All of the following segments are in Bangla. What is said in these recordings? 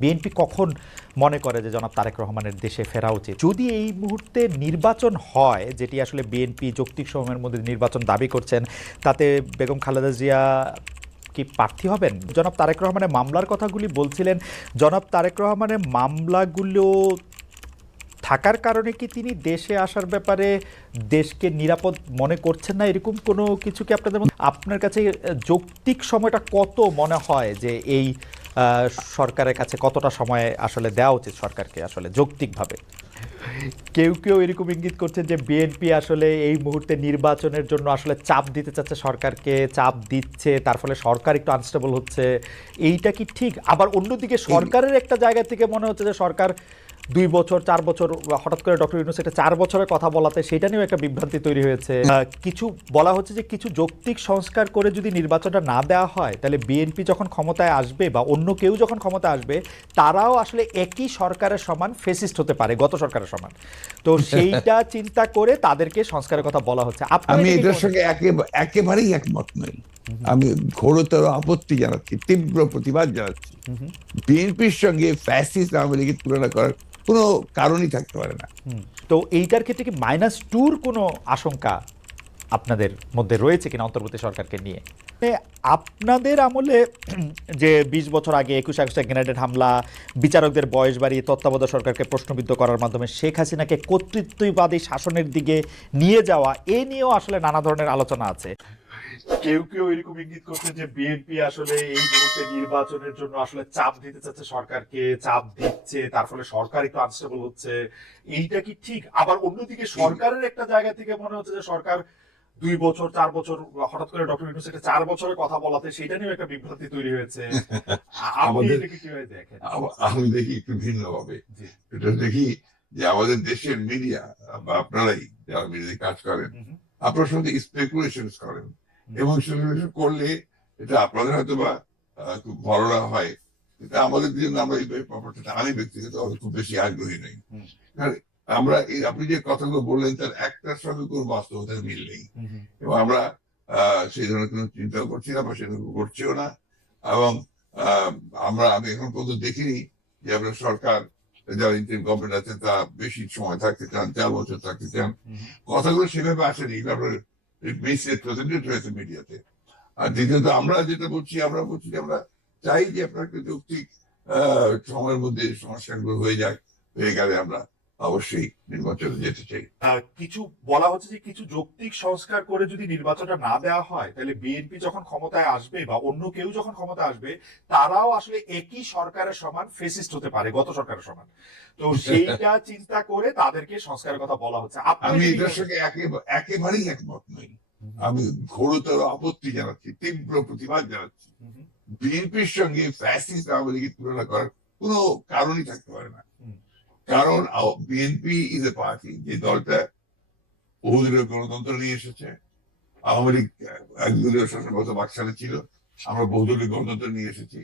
বিএনপি কখন মনে করে যে জনাব তারেক রহমানের দেশে ফেরা উচিত? যদি এই মুহূর্তে নির্বাচন হয়, যেটি আসলে বিএনপি যৌক্তিক সময়ের মধ্যে নির্বাচন দাবি করছেন, তাতে বেগম খালেদা জিয়া কি প্রার্থী হবেন? জনাব তারেক রহমানের মামলার কথাগুলি বলছিলেন, জনাব তারেক রহমানের মামলাগুলো থাকার কারণে কি তিনি দেশে আসার ব্যাপারে দেশকে নিরাপদ মনে করছেন না, এরকম কোনো কিছু কি আপনার কাছে যৌক্তিক সময়টা কত মনে হয় যে এই সরকারের কাছে কতটা সময় আসলে দেওয়া উচিত সরকারকে আসলে যৌক্তিকভাবে? কেউ কেউ এরকম ইঙ্গিত করছেন যে বিএনপি আসলে এই মুহূর্তে নির্বাচনের জন্য আসলে চাপ দিতে চাচ্ছে, সরকারকে চাপ দিচ্ছে, তার ফলে সরকার একটু আনস্টেবল হচ্ছে। এইটা কি ঠিক? আবার অন্যদিকে সরকারের একটা জায়গা থেকে মনে হচ্ছে যে সরকার 2 বছর 4 বছর, হঠাৎ করে ডক্টর ইউনূস এটা 4 বছরের কথা বলাতে সেটা নিয়েও একটা বিভ্রান্তি তৈরি হয়েছে। কিছু বলা হচ্ছে যে কিছু যৌক্তিক সংস্কার করে যদি নির্বাচনটা না দেওয়া হয়, তাহলে বিএনপি যখন ক্ষমতায় আসবে বা অন্য কেউ যখন ক্ষমতায় আসবে, তারাও আসলে একই সরকারের সমান ফেসিস্ট হতে পারে, গত সরকারের সমান। তো সেইটা চিন্তা করে তাদেরকে সংস্কারের কথা বলা হচ্ছে। আমি এটার সঙ্গে একেবারেই একমত নই। আমি ঘোরতর আপত্তি জানাচ্ছি, তীব্র প্রতিবাদ জানাচ্ছি। বিএনপির সঙ্গে ফ্যাসিস্ট আওয়ামী লীগের তুলনা করার কোনো কারণই থাকতে পারে না। তো এইটার ক্ষেত্রে কি -2 কোনো আশঙ্কা আপনাদের মধ্যে রয়েছে কিনা অন্তর্বর্তী সরকারকে নিয়ে? আপনাদের আমলে যে 20 বছর আগে 21 আগস্টে গ্রেনেড হামলা, বিচারকদের বয়স বাড়িয়ে তত্ত্বাবধায়ক সরকারকে প্রশ্নবিদ্ধ করার মাধ্যমে শেখ হাসিনাকে কর্তৃত্ববাদী শাসনের দিকে নিয়ে যাওয়া, এ নিয়েও আসলে নানা ধরনের আলোচনা আছে। কেউ কেউ এরকম ইঙ্গিত করছে যে বিএনপি আসলে এই মুহূর্তে নির্বাচনের জন্য আসলে চাপ দিতে চাচ্ছে, সরকারকে চাপ দিচ্ছে, তার ফলে সরকার একটু আনস্টেবল হচ্ছে। এইটা কি ঠিক? আবার অন্যদিকে সরকারের একটা জায়গা থেকে মনে হচ্ছে যে সরকার 2 বছর 4 বছর, হঠাৎ করে ডক্টর ইউনূস এটা 4 বছরের কথা বলাতে সেটা নিয়েও একটা বিভ্রান্তি তৈরি হয়েছে। আপনি এটাকে কিভাবে দেখেন? আমি দেখি একটু ভিন্নভাবে। এটা দেখি যে আমাদের দেশের মিডিয়া বা আপনারাই যারা মিডিয়ায় কাজ করেন, আপনার সঙ্গে স্পেকুলেশন করেন, এবং স্পেকুলেশন করলে এটা আপনাদের হয়তো বা খুব ভররা হয়, এটা আমাদের জন্য আমরা এই ব্যাপারটা, আমি ব্যক্তিগত খুব বেশি আগ্রহী নই। কারণ আমরা আপনি যে কথাগুলো বললেন তার একটার সঙ্গে কোনো বাস্তবতার মিল নেই, এবং আমরা সেই ধরনের কোনো চিন্তা করছি না বা সেরকম করছিও না। এবং আমি এখন পর্যন্ত দেখিনি যে আপনার সরকার, যারা ইন্টারিম গভর্নমেন্ট আছে, তা বেশি সময় থাকতে চান, 4 বছর থাকতে চান। কথাগুলো সেভাবে আসেনি, আপনার প্রেজেন্টেড হয়েছে মিডিয়াতে। আর দ্বিতীয়ত আমরা যেটা বলছি, আমরা বলছি যে আমরা চাই যে আপনার একটা যৌক্তিক সময়ের মধ্যে সংস্কারগুলো হয়ে গেলে আমরা অবশ্যই নির্বাচনে যেতে চাই। কিছু বলা হচ্ছে যে কিছু যৌক্তিক সংস্কার করে যদি নির্বাচনটা না দেওয়া হয়, তাহলে বিএনপি যখন ক্ষমতায় আসবে বা অন্য কেউ যখন ক্ষমতায় আসবে, তারাও আসলে একই সরকারের সমান ফেসিস্ট হতে পারে, গত সরকারের সমান। তো সেইটা চিন্তা করে তাদেরকে সংস্কারের কথা বলা হচ্ছে। আমি এটার সঙ্গে একেবারেই একমত নই। আমি ঘোরতর আপত্তি জানাচ্ছি, তীব্র প্রতিবাদ জানাচ্ছি। বিএনপির সঙ্গে ফ্যাসিস্ট আওয়ামী লীগের তুলনা করার কোনো কারণই থাকতে পারে না। কারণ বিএনপি ইজ এ পার্টি, যে দলটা বহুদলীয় গণতন্ত্র নিয়ে এসেছে। আওয়ামী লীগ একদলীয় শাসন গত 5 সালে ছিল, আমরা বহুদলীয় গণতন্ত্র নিয়ে এসেছি।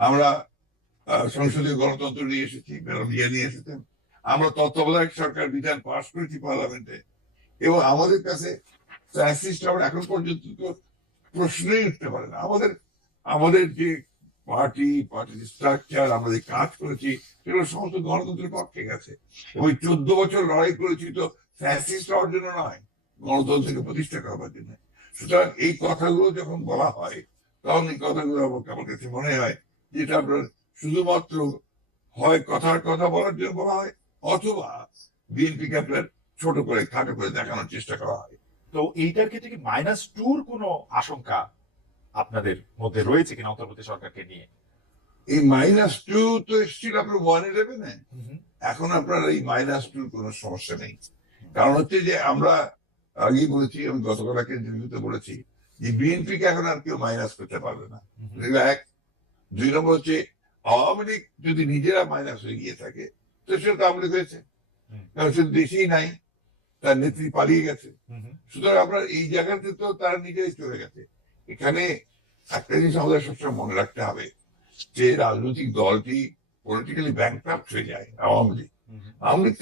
আমরা সংসদীয় গণতন্ত্র নিয়ে এসেছি, বেগম জিয়া নিয়ে এসেছেন। আমরা তত্ত্বাবধায়ক সরকার বিধান পাশ করেছি পার্লামেন্টে, এবং আমাদের কাছে ফ্যাসিস্ট আমরা এখন পর্যন্ত তো প্রশ্নই উঠতে পারে না। আমাদের যে পার্টির স্ট্রাকচার, আমরা যে কাজ করেছি, সেগুলো সমস্ত গণতন্ত্রের পক্ষে গেছে। ওই 14 বছর লড়াই করেছি তো ফ্যাসিস্ট হওয়ার জন্য নয়, গণতন্ত্রকে প্রতিষ্ঠা করবার জন্য। সুতরাং এই কথাগুলো যখন বলা হয়, তখন এই কথাগুলো আমার কাছে মনে হয় যেটা আপনার শুধুমাত্র হয় কথার কথা বলার জন্য বলা হয়, অথবা বিএনপিকে আপনার ছোট করে খাটো করে দেখানোর চেষ্টা করা হয়। তো এইটার ক্ষেত্রে কি -2 কোনো আশঙ্কা আপনাদের মধ্যে রয়েছে কিনা অন্তর্বর্তী সরকারকে নিয়ে? এই -2 তো এসেছিল আপনার 111-এ। এখন আপনার এই -2 কোনো সমস্যা নেই। কারণ হচ্ছে যে আমরা আগেই বলেছি, আমি গতকাল একটা ইন্টারভিউতে বলেছি যে বিএনপিকে এখন আর কেউ মাইনাস করতে পারবে না। এক। 2 নম্বর হচ্ছে, আওয়ামী লীগ যদি নিজেরা মাইনাস হয়ে গিয়ে থাকে, তো সেটা তো আওয়ামী লীগ হয়েছে, কারণ সে দেশেই নাই, তার নেত্রী পালিয়ে গেছে। সুতরাং আপনার এই জায়গাতে তো তারা নিজেই চলে গেছে। এখানে একটা জিনিস আমাদের সবসময় মনে রাখতে হবে, যে রাজনৈতিক দলটি পলিটিক্যালি ব্যাংক্রাফট হয়ে যায়। আওয়ামী লীগ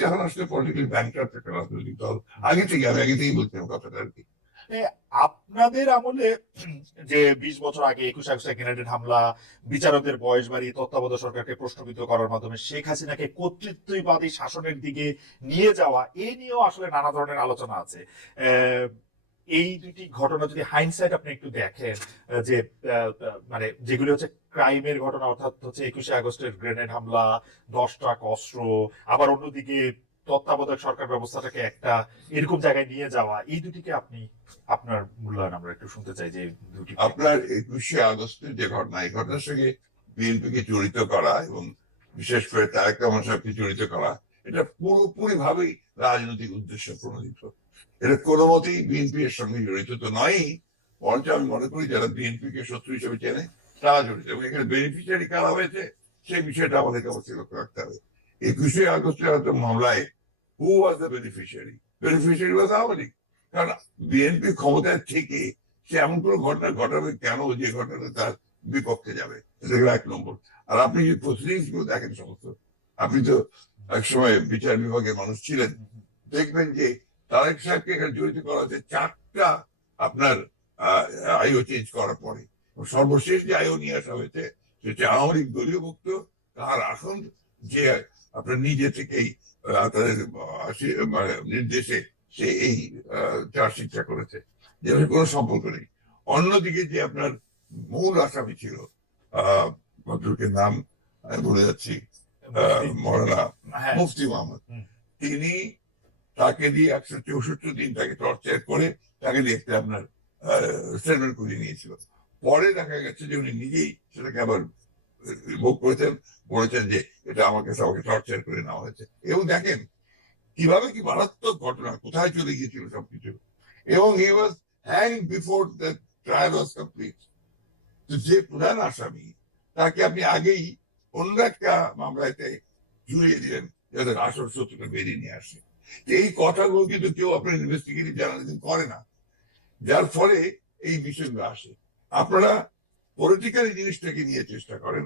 এখন আসলে পলিটিক্যালি ব্যাংক্রাফট একটা রাজনৈতিক দল, আমি আগে থেকেই বলছিলাম কথাটা আর কি। আপনাদের আমলে যে 20 বছর আগে 21 আগস্টে গ্রেনেড হামলা, বিচারকদের বয়স বাড়িয়ে তত্ত্বাবধায়ক সরকারকে প্রশ্নবিদ্ধ করার মাধ্যমে শেখ হাসিনাকে কর্তৃত্ববাদী শাসনের দিকে নিয়ে যাওয়া, এই নিয়েও আসলে নানা ধরনের আলোচনা আছে। এই দুটি ঘটনা যদি হাইন্ডসাইট আপনি একটু দেখেন, যে মানে যেগুলি হচ্ছে ক্রাইমের ঘটনা, অর্থাৎ হচ্ছে 21 আগস্টের গ্রেনেড হামলা, 10 ট্রাক অস্ত্র, আবার অন্যদিকে তত্ত্বাবধায়ক সরকার ব্যবস্থাটাকে একটা এরকম জায়গায় নিয়ে যাওয়া, এই দুটিকে আপনি আপনার মূল্যায়ন আমরা একটু শুনতে চাই যে দুটি। আপনার 21শে আগস্টের যে ঘটনা, এই ঘটনার সঙ্গে বিএনপিকে জড়িত করা এবং বিশেষ করে তারেক রহমান সাহেবকে জড়িত করা, এটা পুরোপুরি ভাবেই রাজনৈতিক উদ্দেশ্য প্রণোদিত। এটা কোনো মতেই বিএনপি এর সঙ্গে জড়িত তো নয়ই, বরঞ্চ আমি মনে করি যারা বিএনপি কে শত্রু হিসেবে চেনে তারা জড়িত, এবং এখানে বেনিফিশিয়ারি কারা হয়েছে সেই বিষয়টা আমাদেরকে অবশ্যই লক্ষ্য রাখতে হবে। 21শে আগস্টের হয়তো মামলায় who was the beneficiary? Beneficiary was Awami League. কারণ বিএনপি ক্ষমতায় থেকে সে এমন কোনো ঘটনা ঘটাবে কেন যে ঘটনা তার বিপক্ষে যাবে? এটা হলো 1 নম্বর। আর আপনি যে প্রসিডিংস গুলো দেখেন সমস্ত, আপনি তো একসময় বিচার বিভাগের মানুষ ছিলেন, দেখবেন যে তারেক সাহেবকে এখানে জড়িত করা হচ্ছে 4টা আপনার আইও চেঞ্জ করার পরে। সর্বশেষ যে আইও নিয়ে আসা হয়েছে সেটা আওয়ামী লীগ দলীয় মুক্ত, তার আসন যে আপনার নিজে থেকেই তাদের মানে নির্দেশে সে এই চার্জশিটটা করেছে, যেটা কোনো সম্পর্ক নেই। অন্যদিকে যে আপনার মূল আসামি ছিল, ভদ্রলোকের নাম আমি ভুলে যাচ্ছি, মৌলানা মুফতি মোহাম্মদ, তিনি তাকে দিয়ে 164 দিন তাকে টর্চার করে তাকে দিয়ে একটা আপনার স্টেটমেন্ট করিয়ে নিয়েছিল। পরে দেখা গেছে যে উনি নিজেই সেটাকে আবার ভোগ করেছেন, বলেছেন যে এটা আমাকে সবাইকে টর্চার করে নেওয়া হয়েছে। এবং দেখেন কিভাবে কি মারাত্মক ঘটনা কোথায় চলে গিয়েছিল সবকিছু। এবং he was hang before the trial was complete. তো যে প্রধান আসামি তাকে আপনি আগেই অন্য একটা মামলাতে ঝুলিয়ে দিলেন যাদের আসল সত্যটা বেরিয়ে নিয়ে আসে। এই কথাগুলো কিন্তু কেউ আপনার ইনভেস্টিগেটিভ জার্নালিজম করে না, যার ফলে এই বিষয়গুলো আসে। আপনারা পলিটিক্যালি জিনিসটাকে নিয়ে চেষ্টা করেন,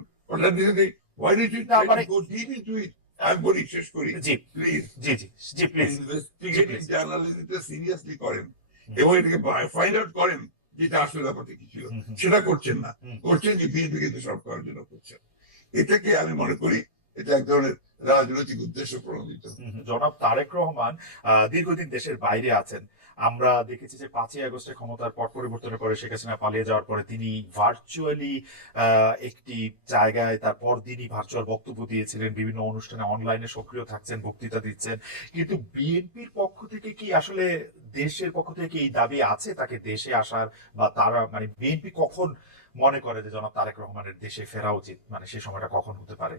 আমি বলি শেষ করি, প্লিজ ইনভেস্টিগেটিভ জার্নালিজমটা সিরিয়াসলি করেন এবং এটাকে ফাইন্ড আউট করেন যেটা আসলে ব্যাপারটা কি ছিল। সেটা করছেন না, করছেন যে বিএনপি কিন্তু সব করার জন্য করছেন। এটাকে আমি মনে করি এটা এক ধরনের রাজনৈতিক উদ্দেশ্য প্রণোদিত। জনাব তারেক রহমান দীর্ঘদিন দেশের বাইরে আছেন। আমরা দেখেছি যে 5ই আগস্টে ক্ষমতার পট পরিবর্তনের পরে শেখ হাসিনা পালিয়ে যাওয়ার পরে তিনি ভার্চুয়ালি একটি জায়গায় তারপর দিনই ভার্চুয়াল বক্তব্য দিয়েছিলেন, বিভিন্ন অনুষ্ঠানে অনলাইনে সক্রিয় থাকছেন, বক্তৃতা দিচ্ছেন। কিন্তু বিএনপির পক্ষ থেকে কি আসলে দেশের পক্ষ থেকে এই দাবি আছে তাকে দেশে আসার, বা তারা মানে বিএনপি কখন মনে করে যে জনাব তারেক রহমানের দেশে ফেরা উচিত, মানে সেই সময়টা কখন হতে পারে?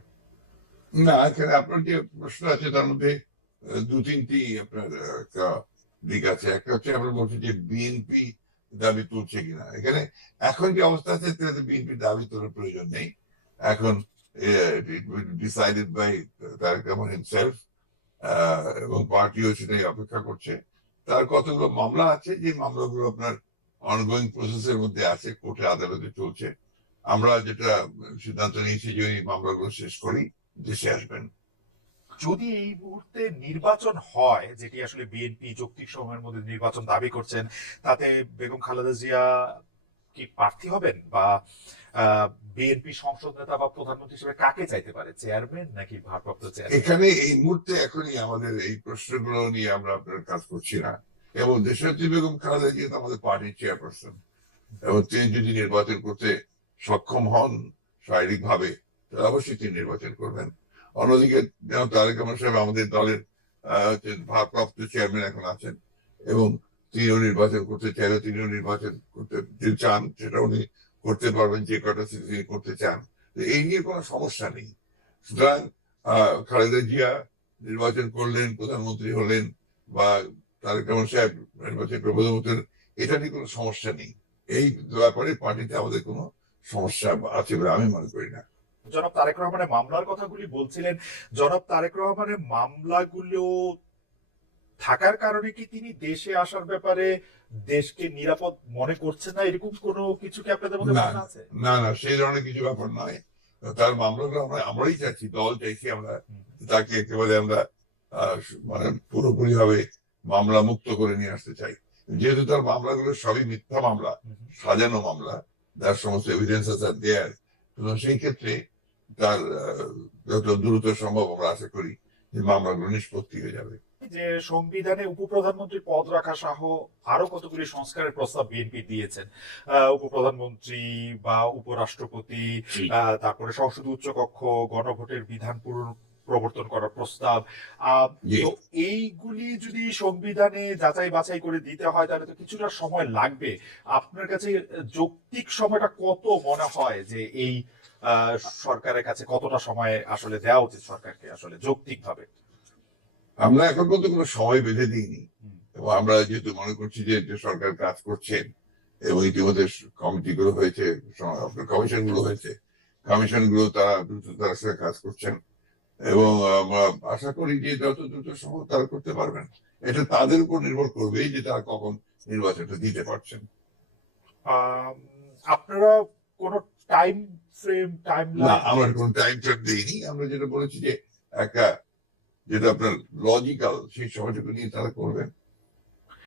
না, এখানে আপনার যে প্রশ্ন আছে তার মধ্যে 2-3টি আপনার দিক আছে। একটা হচ্ছে আমরা বলছি যে বিএনপি দাবি তুলছে কিনা। এখানে এখন যে অবস্থা আছে তাতে বিএনপি দাবি তোলার প্রয়োজন নেই। এখন decided by Tarique Rahman himself, এবং পার্টিও সেটাই অপেক্ষা করছে। তার কতগুলো মামলা আছে যে মামলাগুলো আপনার অনগোয়িং প্রসেসের মধ্যে আছে, কোর্টে আদালতে চলছে। আমরা যেটা সিদ্ধান্ত নিয়েছি যে এই মামলাগুলো শেষ করি, দেশে আসবেন। যদি এই মুহূর্তে নির্বাচন হয়, যেটি আসলে বিএনপি যৌক্তিক সময়ের মধ্যে নির্বাচন দাবি করছেন, তাতে বেগম খালেদা জিয়া কি প্রার্থী হবেন, বা বিএনপি সংসদ নেতা বা প্রধানমন্ত্রী হিসেবে কাকে চাইতে পারে, চেয়ারম্যান নাকি ভারপ্রাপ্ত চেয়ারম্যান? এখানে এই মুহূর্তে এখনই আমাদের এই প্রশ্নগুলো নিয়ে আমরা আপনার কাজ করছি না। এবং দেশনেত্রী বেগম খালেদা জিয়া তো আমাদের পার্টির চেয়ারপারসন, এবং তিনি যদি নির্বাচন করতে সক্ষম হন শারীরিক ভাবে, তাহলে অবশ্যই তিনি নির্বাচন করবেন। অন্যদিকে যেমন তারেক রহমান সাহেব আমাদের দলের ভারপ্রাপ্ত চেয়ারম্যান এখন আছেন, এবং তিনিও নির্বাচন করতে চাইলে তিনিও নির্বাচন করতে চান, সেটা উনি করতে পারবেন যে কটা তিনি করতে চান। এই নিয়ে কোনো সমস্যা নেই। সুতরাং খালেদা জিয়া নির্বাচন করলেন, প্রধানমন্ত্রী হলেন, বা তারেক রহমান সাহেব নির্বাচন করে প্রধানমন্ত্রী, এটা নিয়ে কোনো সমস্যা নেই। এই ব্যাপারে পার্টিতে আমাদের কোনো সমস্যা আছে বলে আমি মনে করি না। জনাব তারেক রহমানের মামলার কথাগুলি বলছিলেন, জনাব তারেক রহমানের মামলাগুলো থাকার কারণে কি তিনি দেশে আসার ব্যাপারে দেশকে নিরাপদ মনে করছেন না, এরকম কোনো কিছু কি আপনাদের মধ্যে মনে আছে? না না, সেই ধরনের কিছু ব্যাপার নয়। তার মামলাগুলো আমরাই চাইছি, দল চাইছি আমরা তাকে একেবারে আমরা মানে পুরোপুরি ভাবে মামলা মুক্ত করে নিয়ে আসতে চাই। যেহেতু তার মামলাগুলো সবই মিথ্যা মামলা, সাজানো মামলা, যার সমস্ত এভিডেন্সেস আর দেয়ার, সুতরাং সেই ক্ষেত্রে তার যত দ্রুত সম্ভব আমরা আশা করি যে মামলাগুলো নিষ্পত্তি হয়ে যাবে। যে সংবিধানে উপপ্রধানমন্ত্রী পদ রাখা সহ আরো কতগুলি সংস্কারের প্রস্তাব বিএনপি দিয়েছেন, উপপ্রধানমন্ত্রী বা উপরাষ্ট্রপতি, তারপরে সংসদ উচ্চকক্ষ, গণভোটের বিধান প্রবর্তন করার প্রস্তাব। জি। তো এইগুলি যদি সংবিধানে যাচাই বাছাই করে দিতে হয় তাহলে তো কিছুটা সময় লাগবে। আপনার কাছে যৌক্তিক সময়টা কত মনে হয় যে এই সরকারের কাছে কতটা সময় আসলে দেওয়া উচিত সরকারকে আসলে যৌক্তিক ভাবে? আমরা এখন পর্যন্ত কোনো সময় বেঁধে দিইনি, এবং আমরা যেহেতু মনে করছি যে যে সরকার কাজ করছেন এবং ইতিমধ্যে কমিটিগুলো হয়েছে, আপনার কমিশনগুলো হয়েছে, কমিশনগুলো তারা দ্রুততার সাথে কাজ করছেন, এবং আমরা আশা করি যে যত দ্রুত সম্ভব তারা করতে পারবেন। এটা তাদের উপর নির্ভর করবে যে তারা কখন নির্বাচনটা দিতে পারছেন। আপনারা কোন টাইম ফ্রেম, না, টাইমলাইন? আমরা কোনো টাইম ফ্রেম দিইনি। আমরা যেটা বলেছি যে একটা, যেটা আপনার লজিক্যাল, সেই সময়টুকু নিয়ে তারা করবেন।